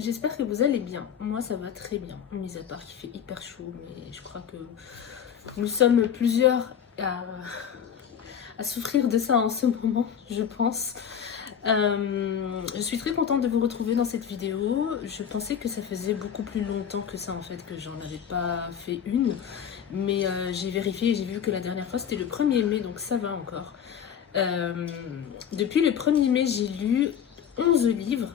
j'espère que vous allez bien. Moi ça va très bien, mis à part qu'il fait hyper chaud, mais je crois que nous sommes plusieurs à souffrir de ça en ce moment, je pense. Je suis très contente de vous retrouver dans cette vidéo. Je pensais que ça faisait beaucoup plus longtemps que ça en fait, que j'en avais pas fait une. Mais j'ai vérifié et j'ai vu que la dernière fois c'était le 1er mai, donc ça va encore. Depuis le 1er mai, j'ai lu 11 livres.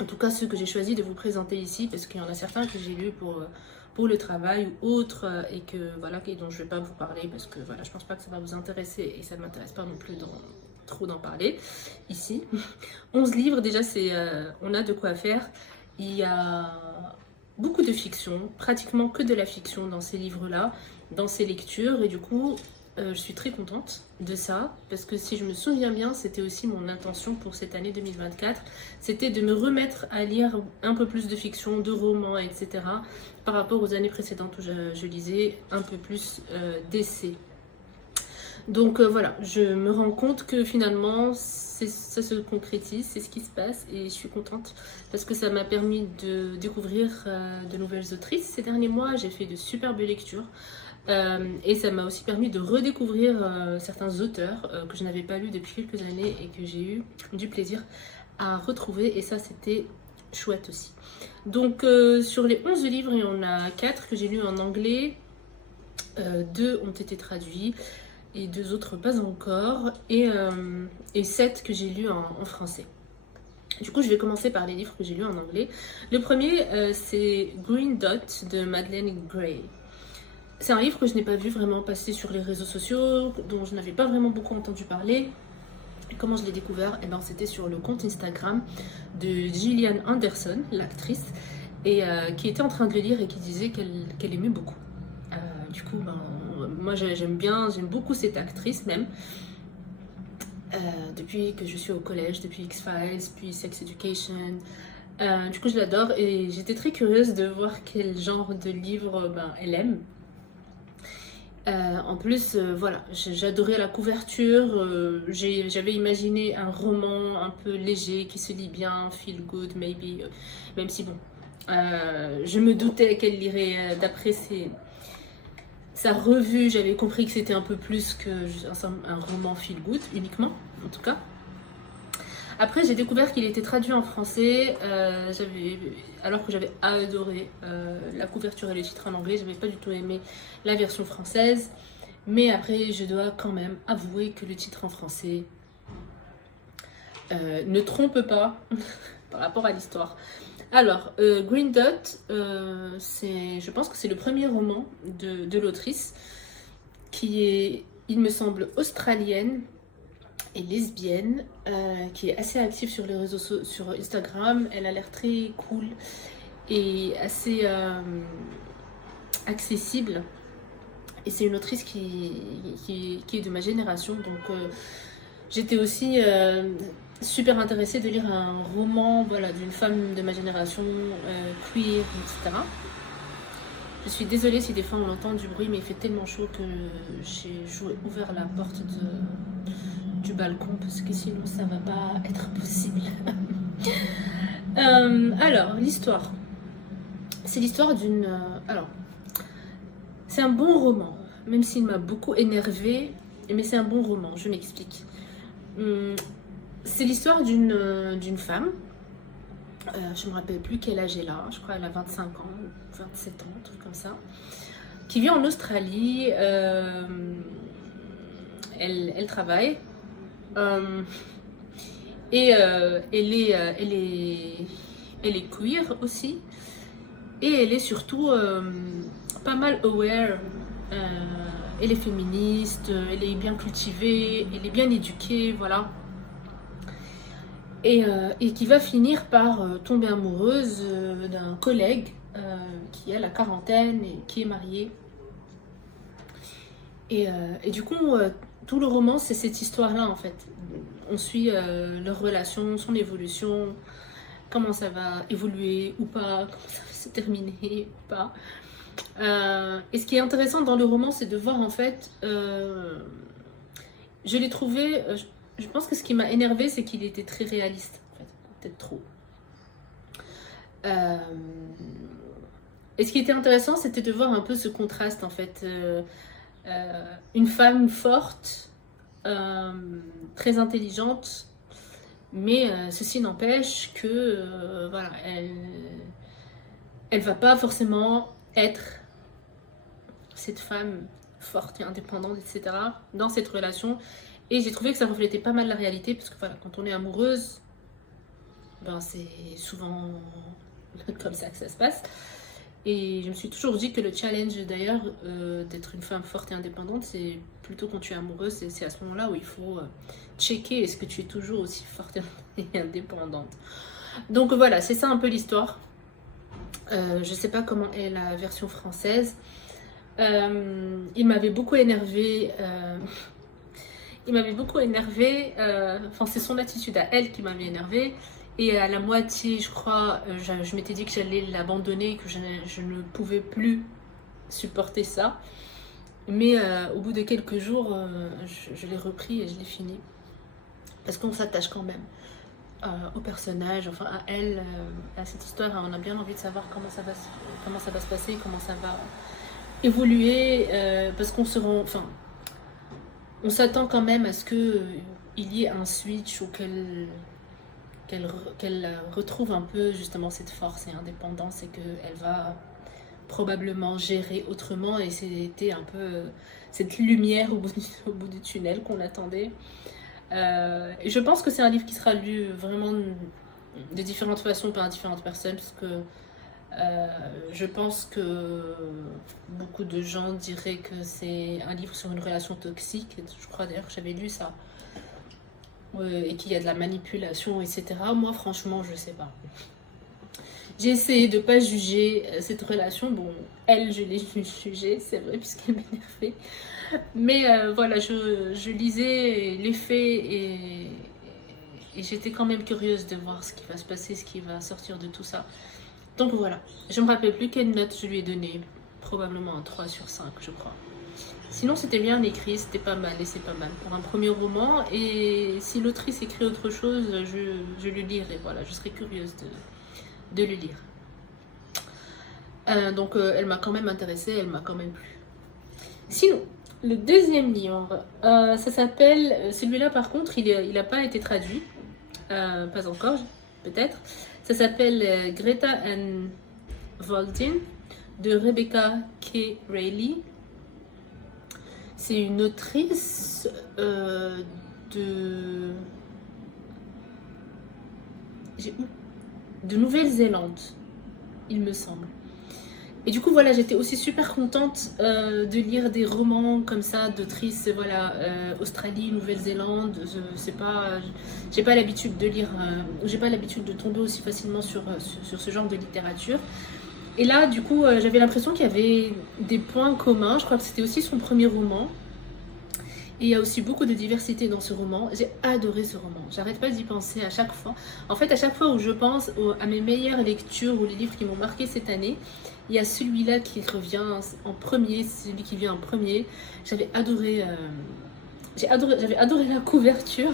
En tout cas, ceux que j'ai choisi de vous présenter ici, parce qu'il y en a certains que j'ai lus pour le travail ou autres, et que voilà, et dont je ne vais pas vous parler, parce que voilà, je pense pas que ça va vous intéresser, et ça ne m'intéresse pas non plus trop d'en parler ici. 11 livres, déjà, on a de quoi faire. Il y a beaucoup de fiction, pratiquement que de la fiction dans ces livres-là, dans ces lectures, et du coup, je suis très contente de ça, parce que si je me souviens bien, c'était aussi mon intention pour cette année 2024, c'était de me remettre à lire un peu plus de fiction, de romans, etc., par rapport aux années précédentes où je lisais un peu plus d'essais. Donc voilà, je me rends compte que finalement, ça se concrétise, c'est ce qui se passe, et je suis contente, parce que ça m'a permis de découvrir de nouvelles autrices ces derniers mois. J'ai fait de superbes lectures. Et ça m'a aussi permis de redécouvrir certains auteurs que je n'avais pas lus depuis quelques années et que j'ai eu du plaisir à retrouver, et ça c'était chouette aussi. Donc sur les 11 livres, il y en a 4 que j'ai lus en anglais, 2 ont été traduits et 2 autres pas encore, et 7 que j'ai lus en français. Du coup, je vais commencer par les livres que j'ai lus en anglais. Le premier, c'est Green Dot de Madeleine Gray. C'est un livre que je n'ai pas vu vraiment passer sur les réseaux sociaux, dont je n'avais pas vraiment beaucoup entendu parler. Et comment je l'ai découvert? Eh ben, c'était sur le compte Instagram de Gillian Anderson, l'actrice, et qui était en train de le lire et qui disait qu'elle aimait beaucoup. Du coup, moi j'aime beaucoup cette actrice même. Depuis que je suis au collège, depuis X-Files, puis Sex Education. Du coup, je l'adore et j'étais très curieuse de voir quel genre de livre elle aime. En plus, voilà, j'adorais la couverture. J'avais imaginé un roman un peu léger qui se lit bien, feel good, maybe. Même si, bon, je me doutais qu'elle lirait d'après sa revue. J'avais compris que c'était un peu plus qu'un roman feel good, uniquement, en tout cas. Après, j'ai découvert qu'il était traduit en français, alors que j'avais adoré la couverture et les titres en anglais. J'avais pas du tout aimé la version française. Mais après, je dois quand même avouer que le titre en français ne trompe pas par rapport à l'histoire. Alors, Green Dot, je pense que c'est le premier roman de l'autrice, qui est, il me semble, australienne et lesbienne, qui est assez active sur les réseaux sur Instagram. Elle a l'air très cool et assez accessible, et c'est une autrice qui est de ma génération, donc j'étais aussi super intéressée de lire un roman, voilà, d'une femme de ma génération, queer, etc. Je suis désolée si des fois on entend du bruit, mais il fait tellement chaud que j'ai ouvert la porte du balcon, parce que sinon ça va pas être possible. Alors, l'histoire. C'est l'histoire d'une... alors, c'est un bon roman, même s'il m'a beaucoup énervée, mais c'est un bon roman, je m'explique. C'est l'histoire d'une femme, je me rappelle plus quel âge elle a, je crois qu'elle a 25 ans, 27 ans, un truc comme ça, qui vit en Australie. Elle travaille. Et elle est queer aussi, et elle est surtout pas mal aware. Elle est féministe, elle est bien cultivée, elle est bien éduquée, voilà. Et qui va finir par tomber amoureuse d'un collègue qui a la quarantaine et qui est marié. Et du coup, tout le roman, c'est cette histoire-là en fait. On suit leur relation, son évolution, comment ça va évoluer ou pas, comment ça va se terminer ou pas. Et ce qui est intéressant dans le roman, c'est de voir en fait, je l'ai trouvé, je pense que ce qui m'a énervé, c'est qu'il était très réaliste, en fait, peut-être trop. Euh, et ce qui était intéressant, c'était de voir un peu ce contraste en fait. Une femme forte, euh, très intelligente, mais ceci n'empêche que voilà, elle va pas forcément être cette femme forte et indépendante, etc. dans cette relation. Et j'ai trouvé que ça reflétait pas mal la réalité, parce que voilà, quand on est amoureuse, ben c'est souvent comme ça que ça se passe. Et je me suis toujours dit que le challenge d'ailleurs d'être une femme forte et indépendante, c'est plutôt quand tu es amoureuse, c'est à ce moment-là où il faut checker est-ce que tu es toujours aussi forte et indépendante. Donc voilà, c'est ça un peu l'histoire. Je sais pas comment est la version française. Il m'avait beaucoup énervé. Il m'avait beaucoup énervé. Enfin, c'est son attitude à elle qui m'avait énervé. Et à la moitié, je crois, je m'étais dit que j'allais l'abandonner, que je ne pouvais plus supporter ça. Mais au bout de quelques jours, je l'ai repris et je l'ai fini. Parce qu'on s'attache quand même au personnage, enfin à elle, à cette histoire. On a bien envie de savoir comment ça va se passer, comment ça va évoluer. Parce qu'on se rend... Enfin, on s'attend quand même à ce qu'il y ait un switch ou qu'elle retrouve un peu justement cette force et indépendance et qu'elle va probablement gérer autrement, et c'était un peu cette lumière au bout du tunnel qu'on attendait. Et je pense que c'est un livre qui sera lu vraiment de différentes façons par différentes personnes, parce que je pense que beaucoup de gens diraient que c'est un livre sur une relation toxique. Je crois d'ailleurs que j'avais lu ça. Et qu'il y a de la manipulation, etc. Moi, franchement, je sais pas. J'ai essayé de pas juger cette relation. Bon, elle, je l'ai jugée, c'est vrai, puisqu'elle m'énervait. Mais voilà, je lisais les faits et j'étais quand même curieuse de voir ce qui va se passer, ce qui va sortir de tout ça. Donc voilà, je me rappelle plus quelle note je lui ai donnée. Probablement un 3 sur 5, je crois. Sinon, c'était bien écrit, c'était pas mal, et c'est pas mal pour un premier roman. Et si l'autrice écrit autre chose, je le lirai. Voilà, je serais curieuse de le lire. Donc, elle m'a quand même intéressée, elle m'a quand même plu. Sinon, le deuxième livre, ça s'appelle... Celui-là, par contre, il n'a pas été traduit. Pas encore, peut-être. Ça s'appelle Greta and Vol'din de Rebecca K. Reilly. C'est une autrice de Nouvelle-Zélande, il me semble. Et du coup, voilà, j'étais aussi super contente de lire des romans comme ça d'autrices, voilà, Australie, Nouvelle-Zélande. J'ai pas l'habitude de lire, j'ai pas l'habitude de tomber aussi facilement sur ce genre de littérature. Et là, du coup, j'avais l'impression qu'il y avait des points communs. Je crois que c'était aussi son premier roman. Et il y a aussi beaucoup de diversité dans ce roman. J'ai adoré ce roman. J'arrête pas d'y penser à chaque fois. En fait, à chaque fois où je pense à mes meilleures lectures ou les livres qui m'ont marqué cette année, il y a celui-là qui revient en premier, celui qui vient en premier. J'avais adoré la couverture.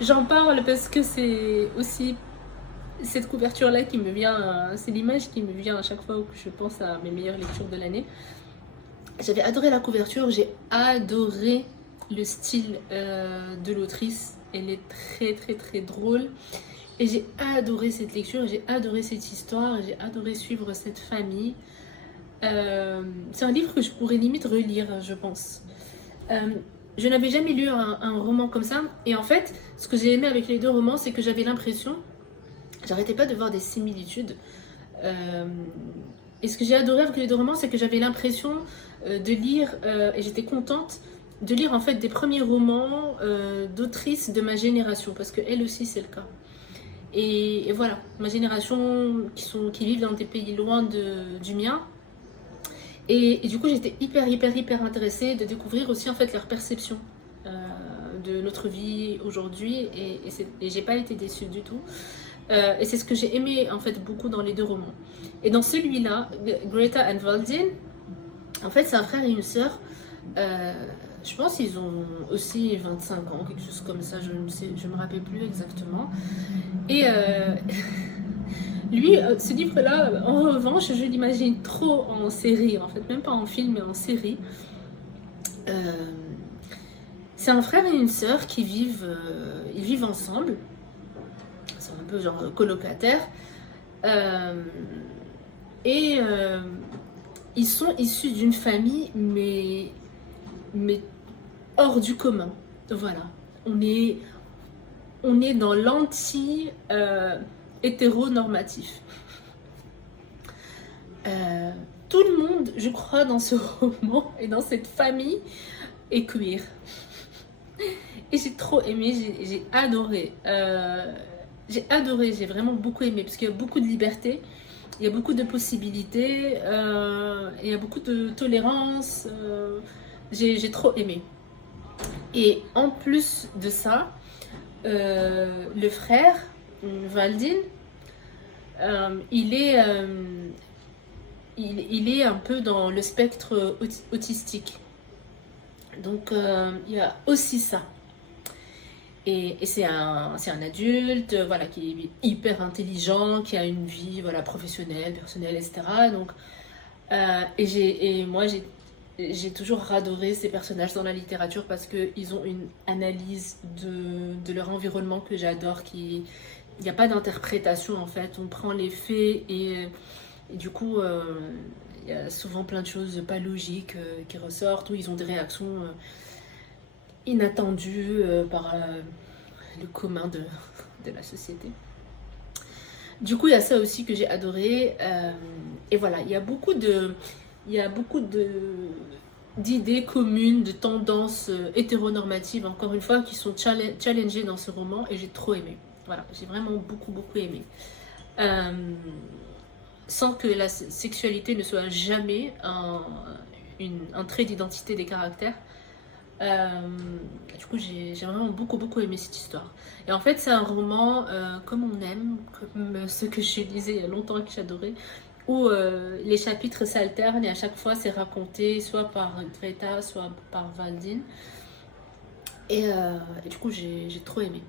J'en parle parce que c'est aussi cette couverture-là qui me vient, c'est l'image qui me vient à chaque fois où je pense à mes meilleures lectures de l'année. J'avais adoré la couverture, j'ai adoré le style de l'autrice. Elle est très très très drôle. Et j'ai adoré cette lecture, j'ai adoré cette histoire, j'ai adoré suivre cette famille. C'est un livre que je pourrais limite relire, je pense. Je n'avais jamais lu un roman comme ça. Et en fait, ce que j'ai aimé avec les deux romans, c'est que j'avais l'impression... J'arrêtais pas de voir des similitudes. Et ce que j'ai adoré avec les deux romans, c'est que j'avais l'impression de lire, et j'étais contente de lire en fait des premiers romans d'autrices de ma génération, parce que elle aussi c'est le cas. Et voilà, ma génération qui vivent dans des pays loin du mien. Et du coup, j'étais hyper intéressée de découvrir aussi en fait leur perception de notre vie aujourd'hui, et j'ai pas été déçue du tout. Et c'est ce que j'ai aimé en fait beaucoup dans les deux romans. Et dans celui-là, Greta and Vol'din, en fait c'est un frère et une sœur. Je pense qu'ils ont aussi 25 ans, quelque chose comme ça, je me rappelle plus exactement. Et Lui, ce livre-là, en revanche, je l'imagine trop en série, en fait, même pas en film, mais en série. C'est un frère et une sœur qui ils vivent ensemble. C'est un peu genre colocataires. Et ils sont issus d'une famille, mais hors du commun. Voilà. On est dans l'anti-hétéronormatif. Tout le monde, je crois, dans ce roman et dans cette famille est queer. Et j'ai trop aimé, j'ai adoré. J'ai adoré, j'ai vraiment beaucoup aimé parce qu'il y a beaucoup de liberté, il y a beaucoup de possibilités, il y a beaucoup de tolérance. J'ai trop aimé. Et en plus de ça, le frère, Valdin, il est un peu dans le spectre autistique. Donc il y a aussi ça. Et c'est un adulte, voilà, qui est hyper intelligent, qui a une vie, voilà, professionnelle, personnelle, etc. Donc, moi, j'ai toujours adoré ces personnages dans la littérature parce qu'ils ont une analyse de leur environnement que j'adore. Il n'y a pas d'interprétation, en fait. On prend les faits et du coup, il y a souvent plein de choses pas logiques qui ressortent ou ils ont des réactions inattendu par le commun de la société. Du coup, il y a ça aussi que j'ai adoré. Et voilà, il y a beaucoup d'idées communes, de tendances hétéronormatives, encore une fois, qui sont challengées dans ce roman et j'ai trop aimé. Voilà, j'ai vraiment beaucoup aimé. Sans que la sexualité ne soit jamais un trait d'identité des caractères. Du coup, j'ai vraiment beaucoup aimé cette histoire. Et en fait, c'est un roman comme on aime, comme ceux que je lisais il y a longtemps et que j'adorais, où les chapitres s'alternent et à chaque fois c'est raconté soit par Greta, soit par Valdin. Et du coup, j'ai trop aimé.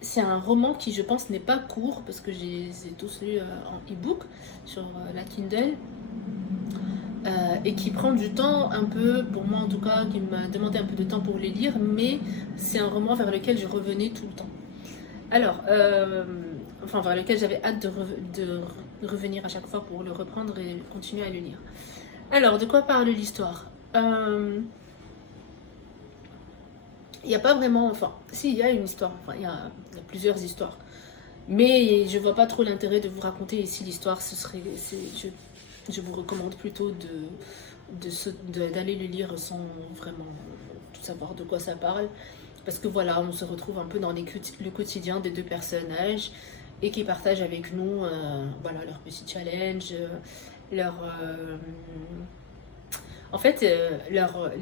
C'est un roman qui, je pense, n'est pas court parce que j'ai tous lu en e-book sur la Kindle. Et qui prend du temps un peu, pour moi en tout cas, qui m'a demandé un peu de temps pour les lire, mais c'est un roman vers lequel je revenais tout le temps. Alors, vers lequel j'avais hâte de revenir à chaque fois pour le reprendre et continuer à le lire. Alors, de quoi parle l'histoire ? Il n'y a pas vraiment, si, il y a une histoire, il y a plusieurs histoires. Mais je vois pas trop l'intérêt de vous raconter ici l'histoire, je vous recommande plutôt d'aller le lire sans vraiment tout savoir de quoi ça parle. Parce que voilà, on se retrouve un peu dans le quotidien des deux personnages et qui partagent avec nous voilà, leurs petits challenges, les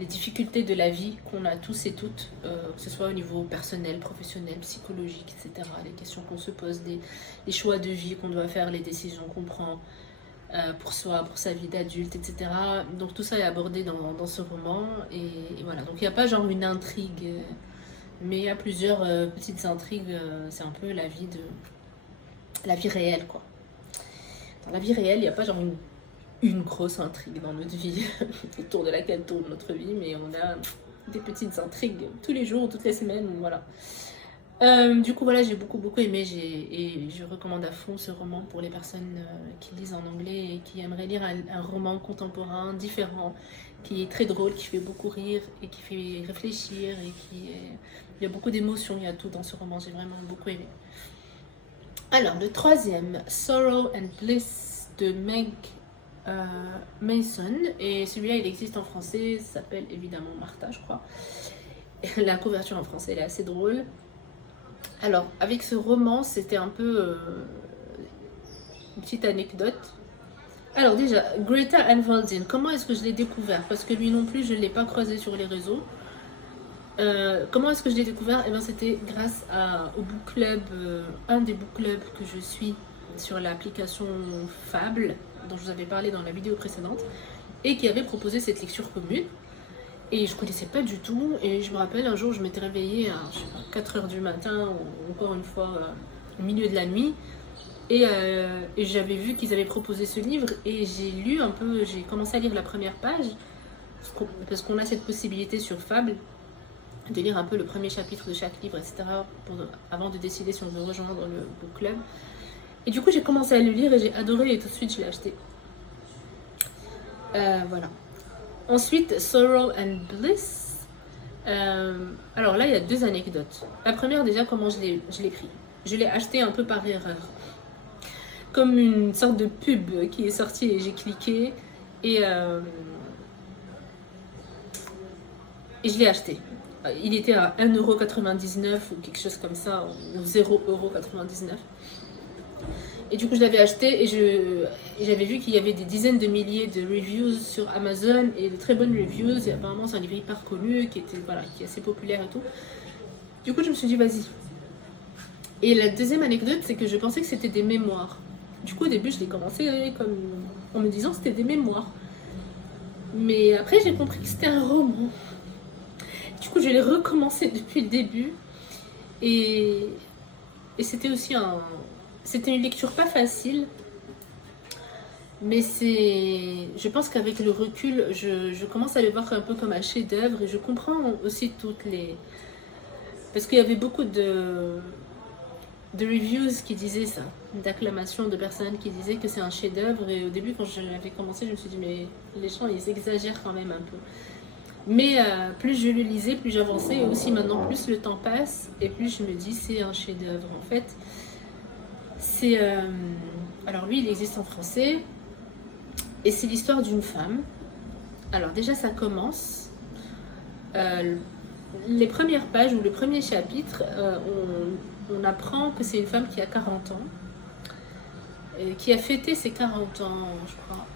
difficultés de la vie qu'on a tous et toutes, que ce soit au niveau personnel, professionnel, psychologique, etc. Les questions qu'on se pose, les choix de vie qu'on doit faire, les décisions qu'on prend. Pour soi, pour sa vie d'adulte, etc. Donc tout ça est abordé dans ce roman et voilà. Donc il n'y a pas genre une intrigue, mais il y a plusieurs petites intrigues. C'est un peu la vie réelle, quoi. Dans la vie réelle, il n'y a pas genre une grosse intrigue dans notre vie autour de laquelle tourne notre vie, mais on a des petites intrigues tous les jours, toutes les semaines, voilà. Du coup, voilà, j'ai beaucoup aimé et je recommande à fond ce roman pour les personnes qui lisent en anglais et qui aimeraient lire un roman contemporain, différent, qui est très drôle, qui fait beaucoup rire et qui fait réfléchir et il y a beaucoup d'émotions, il y a tout dans ce roman, j'ai vraiment beaucoup aimé. Alors, le troisième, Sorrow and Bliss de Meg Mason, et celui-là il existe en français, ça s'appelle évidemment Martha, je crois. La couverture en français elle est assez drôle. Alors, avec ce roman, c'était un peu une petite anecdote. Alors déjà, Greta Van Valdin, comment est-ce que je l'ai découvert ? Parce que lui non plus, je ne l'ai pas croisé sur les réseaux. Comment est-ce que je l'ai découvert ? Eh bien, c'était grâce au book club, un des book clubs que je suis sur l'application Fable, dont je vous avais parlé dans la vidéo précédente, et qui avait proposé cette lecture commune. Et je connaissais pas du tout. Et je me rappelle, un jour, je m'étais réveillée à, je sais pas, 4 heures du matin, ou encore une fois, au milieu de la nuit. Et j'avais vu qu'ils avaient proposé ce livre. Et j'ai lu un peu, j'ai commencé à lire la première page. Parce qu'on a cette possibilité sur Fable de lire un peu le premier chapitre de chaque livre, etc. Avant de décider si on veut rejoindre le book club. Et du coup, j'ai commencé à le lire et j'ai adoré et tout de suite, je l'ai acheté. Voilà. Ensuite, Sorrow and Bliss. Alors là, il y a 2 anecdotes. La première, déjà, comment je l'ai pris. Je l'ai acheté un peu par erreur. Comme une sorte de pub qui est sortie et j'ai cliqué. Et je l'ai acheté. Il était à 1,99€ ou quelque chose comme ça, ou 0,99€. Et du coup, je l'avais acheté et j'avais vu qu'il y avait des dizaines de milliers de reviews sur Amazon et de très bonnes reviews. Et apparemment, c'est un livre hyper connu, qui est assez populaire et tout. Du coup, je me suis dit, vas-y. Et la deuxième anecdote, c'est que je pensais que c'était des mémoires. Du coup, au début, je l'ai commencé comme en me disant que c'était des mémoires. Mais après, j'ai compris que c'était un roman. Du coup, je l'ai recommencé depuis le début. Et c'était aussi c'était une lecture pas facile. Mais je pense qu'avec le recul, je commence à le voir un peu comme un chef-d'œuvre. Et je comprends aussi parce qu'il y avait beaucoup de reviews qui disaient ça, d'acclamations de personnes qui disaient que c'est un chef-d'œuvre. Et au début, quand je l'avais commencé, je me suis dit, mais les gens, ils exagèrent quand même un peu. Mais plus je le lisais, plus j'avançais. Et aussi maintenant, plus le temps passe et plus je me dis, c'est un chef-d'œuvre. En fait, alors lui, il existe en français. Et c'est l'histoire d'une femme. Alors déjà, ça commence. Les premières pages ou le premier chapitre, on apprend que c'est une femme qui a 40 ans, qui a fêté ses 40 ans, je crois,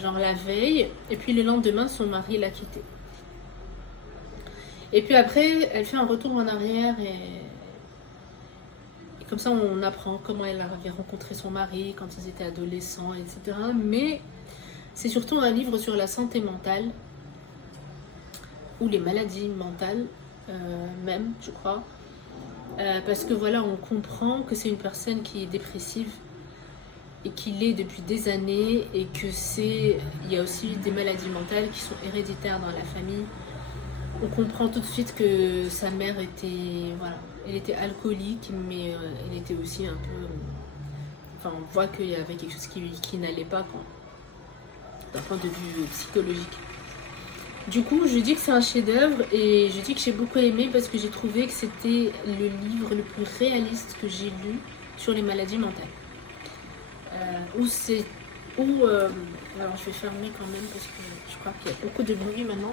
genre la veille, et puis le lendemain, son mari l'a quittée. Et puis après, elle fait un retour en arrière et comme ça, on apprend comment elle avait rencontré son mari quand ils étaient adolescents, etc. Mais c'est surtout un livre sur la santé mentale ou les maladies mentales, même, je crois. Parce que voilà, on comprend que c'est une personne qui est dépressive et qui l'est depuis des années et il y a aussi des maladies mentales qui sont héréditaires dans la famille. On comprend tout de suite que sa mère elle était alcoolique, mais elle était aussi un peu... Enfin, on voit qu'il y avait quelque chose qui n'allait pas, quoi, d'un point de vue psychologique. Du coup, je dis que c'est un chef-d'œuvre et je dis que j'ai beaucoup aimé parce que j'ai trouvé que c'était le livre le plus réaliste que j'ai lu sur les maladies mentales. Alors, je vais fermer quand même parce que je crois qu'il y a beaucoup de bruit maintenant.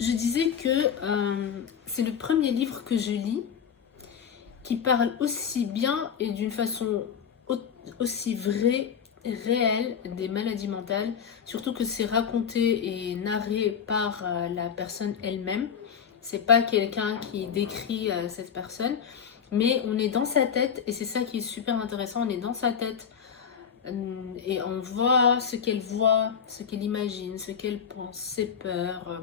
Je disais que c'est le premier livre que je lis qui parle aussi bien et d'une façon aussi vraie et réelle des maladies mentales, surtout que c'est raconté et narré par la personne elle-même. C'est pas quelqu'un qui décrit cette personne, mais on est dans sa tête et c'est ça qui est super intéressant. On est dans sa tête et on voit, ce qu'elle imagine, ce qu'elle pense, ses peurs.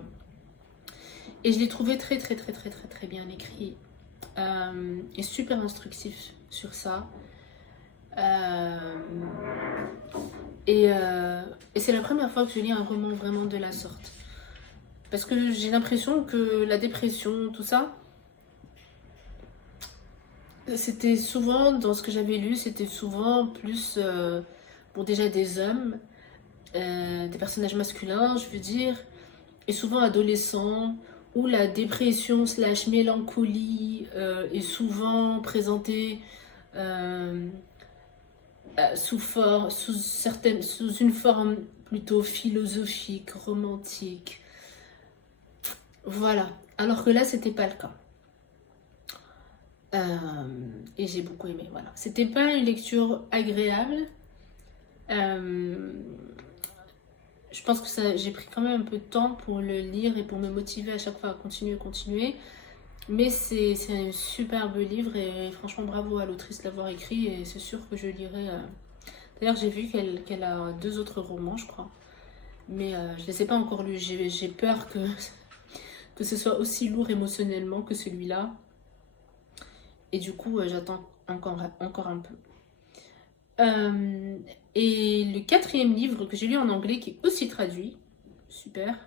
Et je l'ai trouvé très très très très très très bien écrit et super instructif sur ça. Et c'est la première fois que je lis un roman vraiment de la sorte. Parce que j'ai l'impression que la dépression, tout ça, c'était souvent, dans ce que j'avais lu, c'était souvent plus, déjà des hommes, des personnages masculins, je veux dire, et souvent adolescents, où la dépression / mélancolie est souvent présentée sous une forme plutôt philosophique, romantique. Voilà. Alors que là, c'était pas le cas. Et j'ai beaucoup aimé. Voilà. C'était pas une lecture agréable. Je pense que j'ai pris quand même un peu de temps pour le lire et pour me motiver à chaque fois à continuer. Mais c'est un superbe livre et franchement bravo à l'autrice de l'avoir écrit et c'est sûr que je lirai. D'ailleurs j'ai vu qu'elle a 2 autres romans je crois. Mais je ne les ai pas encore lus. J'ai peur que ce soit aussi lourd émotionnellement que celui-là. Et du coup j'attends encore un peu. Et le 4e livre que j'ai lu en anglais qui est aussi traduit, super,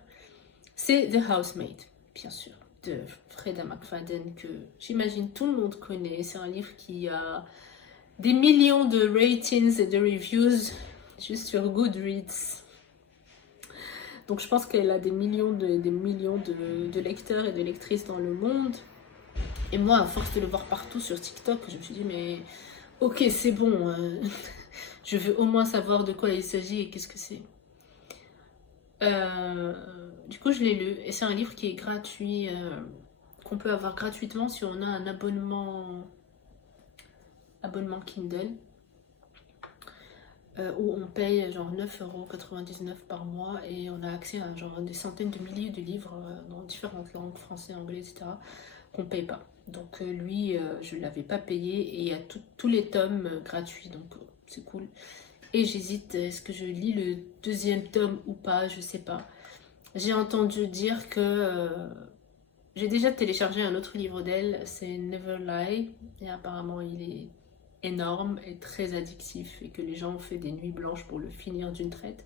c'est The Housemaid, bien sûr, de Freda McFadden, que j'imagine tout le monde connaît. C'est un livre qui a des millions de ratings et de reviews juste sur Goodreads. Donc je pense qu'elle a des millions de lecteurs et de lectrices dans le monde. Et moi, à force de le voir partout sur TikTok, je me suis dit, mais ok, c'est bon, je veux au moins savoir de quoi il s'agit et qu'est-ce que c'est. Du coup, je l'ai lu et c'est un livre qui est gratuit, qu'on peut avoir gratuitement si on a un abonnement Kindle, où on paye genre 9,99 € par mois et on a accès à genre des centaines de milliers de livres dans différentes langues, français, anglais, etc., qu'on paye pas. Donc lui, je ne l'avais pas payé et il y a tous les tomes gratuits, donc c'est cool. Et j'hésite, est-ce que je lis le 2e tome ou pas, je sais pas. J'ai entendu dire que j'ai déjà téléchargé un autre livre d'elle, c'est Never Lie, et apparemment il est énorme et très addictif et que les gens ont fait des nuits blanches pour le finir d'une traite.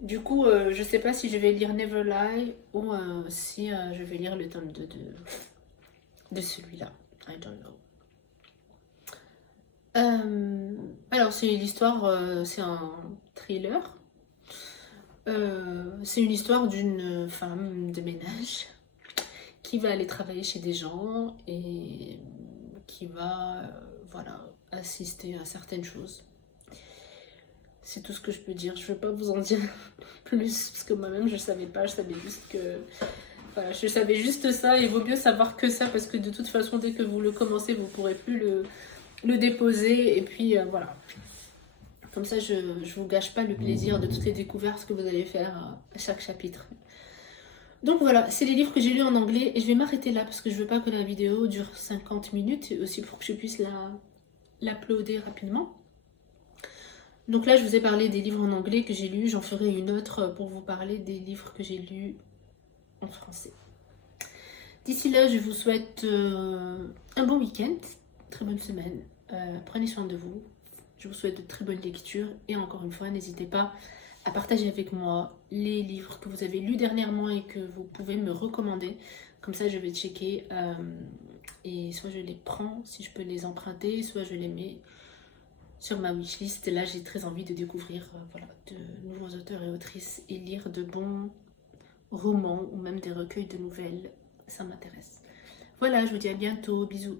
Du coup, je sais pas si je vais lire Never Lie ou si je vais lire le tome 2 de celui-là. I don't know. Alors, c'est l'histoire, c'est un thriller. C'est une histoire d'une femme de ménage qui va aller travailler chez des gens et qui va voilà, assister à certaines choses. C'est tout ce que je peux dire. Je ne vais pas vous en dire plus parce que moi-même je ne savais pas. Je savais juste que voilà, je savais juste ça. Il vaut mieux savoir que ça parce que de toute façon dès que vous le commencez vous ne pourrez plus le déposer et puis voilà. Comme ça je vous gâche pas le plaisir de toutes les découvertes que vous allez faire à chaque chapitre. Donc voilà, c'est les livres que j'ai lus en anglais et je vais m'arrêter là parce que je veux pas que la vidéo dure 50 minutes, aussi pour que je puisse l'uploader rapidement. Donc là, je vous ai parlé des livres en anglais que j'ai lus, j'en ferai une autre pour vous parler des livres que j'ai lus en français. D'ici là, je vous souhaite un bon week-end, très bonne semaine, prenez soin de vous, je vous souhaite de très bonnes lectures et encore une fois, n'hésitez pas à partager avec moi les livres que vous avez lus dernièrement et que vous pouvez me recommander. Comme ça, je vais checker et soit je les prends si je peux les emprunter, soit je les mets sur ma wishlist. Là, j'ai très envie de découvrir voilà, de nouveaux auteurs et autrices et lire de bons romans ou même des recueils de nouvelles. Ça m'intéresse. Voilà, je vous dis à bientôt. Bisous.